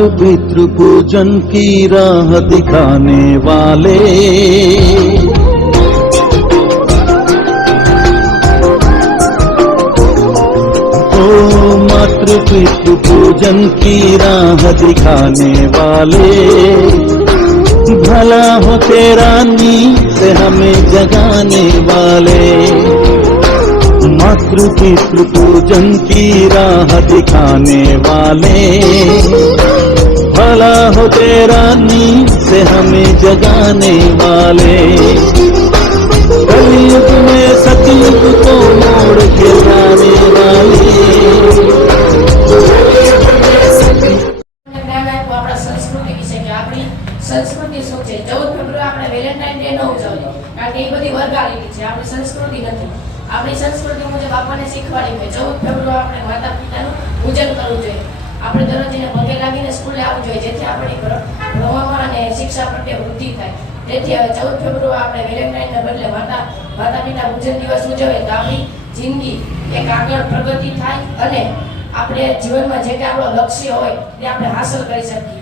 मातृ पितृ पूजन की राह दिखाने वाले, मातृ पितृ पूजन की राह दिखाने वाले, भला हो तेरा नींद से हमें जगाने वाले। मातृ पितृ पूजन की राह दिखाने वाले, भला हो तेरा नींद से हमें जगाने वाले। कलयुग में सतयुग को मोड़ के लाने वाले। संस्कृति શું છે 14 ફેબ્રુઆરી આપણે વેલેન્ટાઇન ડે ન ઉજવીએ કારણ કે એ બધી વર્ગાલીટી છે, આપણી સંસ્કૃતિ નથી। આપણી સંસ્કૃતિ મુજબ આપણને શીખવાડી હોય 14 ફેબ્રુઆરી આપણે માતા પિતાનું પૂજન કરવું જોઈએ, આપણે દરરોજ એને પગે લાગીને સ્કૂલે આવવું જોઈએ જેથી આપણી ભણવામાં અને શિક્ષા પ્રત્યે વૃદ્ધિ થાય। તેથી 14 ફેબ્રુઆરી આપણે વેલેન્ટાઇનને બદલે માતા પિતા પૂજન દિવસ ઉજવે તો આપણી જિંદગી એક આગળ પ્રગતિ થાય અને આપણે જીવનમાં જે કે આપણો લક્ષ્ય હોય તે આપણે હાંસલ કરી શકીએ।